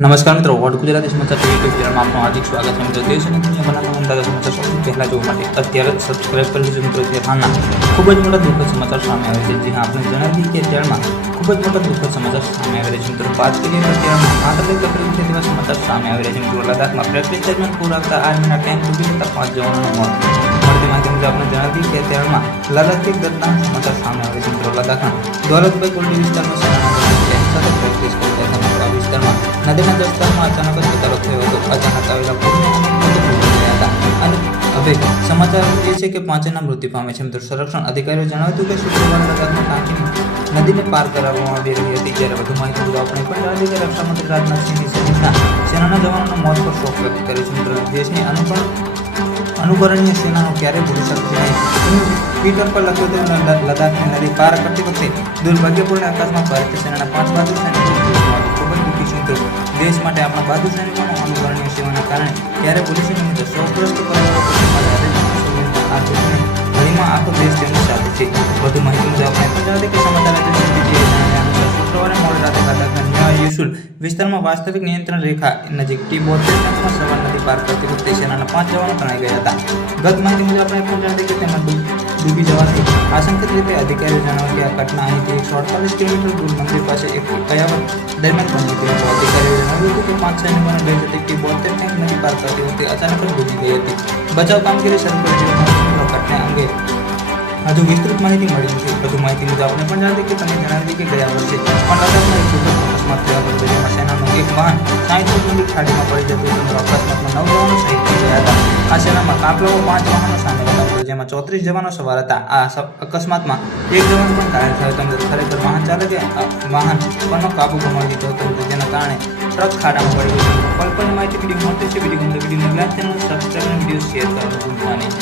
નમસ્કાર મિત્રો, વોટ ગુજરાતી સમાચાર યુટ્યુબ ચેનલમાં આપનું હાર્દિક સ્વાગત છે. મિત્રો દેશ અને દુનિયાભરના તમામ તાજા સમાચાર સૌથી પહેલા જોવા માટે અત્યારે જ સબસ્ક્રાઇબ કરી લેજો. મિત્રો હાલના ખૂબ જ મોટા દુઃખદ સમાચાર સામે આવે છે. જી હા, આપણે જણાવીએ કે અત્યારમાં ખૂબ જ મોટા દુઃખદ સમાચાર સામે આવી રહ્યા છે. મિત્રો વાત કરીએ તો અત્યારમાં આતંકવાદી તકલીફ છે તેવા સમાચાર સામે આવી રહ્યા છે. મિત્રો લદ્દાખમાં પ્રેક્ટિસ દરમિયાન પૂર આવતા આર્મીના ટેન્ક ડૂબી જતા 5 જવાનોનું મોત. મળતી માહિતી મુજબ આપણે જણાવીએ કે અત્યારમાં લદ્દાખથી એક દર્દનાક સમાચાર સામે આવે છે. મિત્રો લદ્દાખના દોલતભાઈ કુલડી વિસ્તારમાં સેનાના ટેન્ક સાથે પ્રેક્ટિસ કરતા હતા. આ વિસ્તારમાં નદીના જળસ્તરમાં અચાનક જ ઘટાડો થયો હતો. અચાનક આવેલા પૂરને ગયા હતા અને હવે સમાચાર એ છે કે 5 મૃત્યુ પામે છે. મિત્રો સંરક્ષણ અધિકારીઓ જણાવ્યું હતું કે શુક્રવારે લદ્દાખમાં ટાંકી નદીને પાર કરાવવામાં આવી રહી હતી. જ્યારે વધુ માહિતી મુજબ આપણે પણ જણાવી કે રક્ષામંત્રી રાજનાથસિંહની સહિતના સેનાના જવાનોના મોત પર શોક વ્યક્ત કર્યો છે. મિત્રો દેશની અનુકરણીય સેનાઓ ક્યારેય ભૂલી શકશે નહીં. ટ્વિટર પર લખ્યું હતું લદ્દાખની નદી પાર કરતી વખતે દુર્ભાગ્યપૂર્ણ અકસ્માત ભારતીય સેનાના 5 બહાદુર સૈનિકો ખૂબ જ દુઃખી છું. મિત્રો દેશ માટે આપણા બહાદુર સૈનિકોનો અનુકરણીય સેવાના કારણે ક્યારે ભૂલી શકીએ નહીં. સૌગ્રસ્ત ઘડીમાં આખો દેશ તેમની સાથે છે. વધુ માહિતી મુજબ આપણે પણ જણાવી કે સમાચાર શુક્રવારે મોડી રાતે લદ્દાખના ન્યા યુસુલ વિસ્તારમાં વાસ્તવિક નિયંત્રણ રેખા નજીક T-72 ટેન્કમાં સવાર નદી પાર કરતી વખતે સેનાના 5 જવાનો તણાઈ ગયા હતા. ગત માહિતી મુજબ આપણે પણ જણાવી કે તેમાં ડૂબી જવાથી આશંકિત રીતે અધિકારીઓ જણાવ્યું કે આ ઘટના અહીંથી 148 કિલોમીટર દૂર મંદિર પાસે એક કયાવત દરમિયાન બની હતી. અધિકારીઓએ જણાવ્યું હતું કે 5 સૈનિકોને લઈ જતી T-72 ટેન્ક નદી પાર કરતી વખતે અચાનક જ ડૂબી ગઈ હતી. બચાવ કામગીરી શરૂ કરી દેવામાં ઘટના અંગે હજુ વિસ્તૃત માહિતી મળી નથી. વધુ માહિતી મુજબ આપણે પણ જણાવી કે તમે જણાવી કે ગયા વર્ષે પણ લદ્દાખમાં એક દુઃખદ અકસ્માત થયો હતો. જેમાં સેનાનું એક વાહન 60 ફૂટ ઊંડી ખાડીમાં પડી જતું હતું. અકસ્માતમાં 9 જવાનો શહીદ થઈ ગયા હતા. આ સેનામાં કાફલાઓ 5 વાહનો સામેલ હતા, જેમાં 34 જવાનો સવાર હતા. આ અકસ્માતમાં એક જવાન પણ ઘાયલ થયો હતો. ખરેખર વાહન ચાલકે વાહન પરનો કાબુ ગુમાવી દીધો હતો, જેના કારણે ટ્રક ખાડામાં પડી ગયો હતો. પલપલની માહિતી વિડીયો મળતી છે. વિડીયો ગમતો વિડીયોને લાઈક ચેનલ સબસ્ક્રાઇબ અને વિડીયો શેર કરવાનું ભૂલતા નહીં.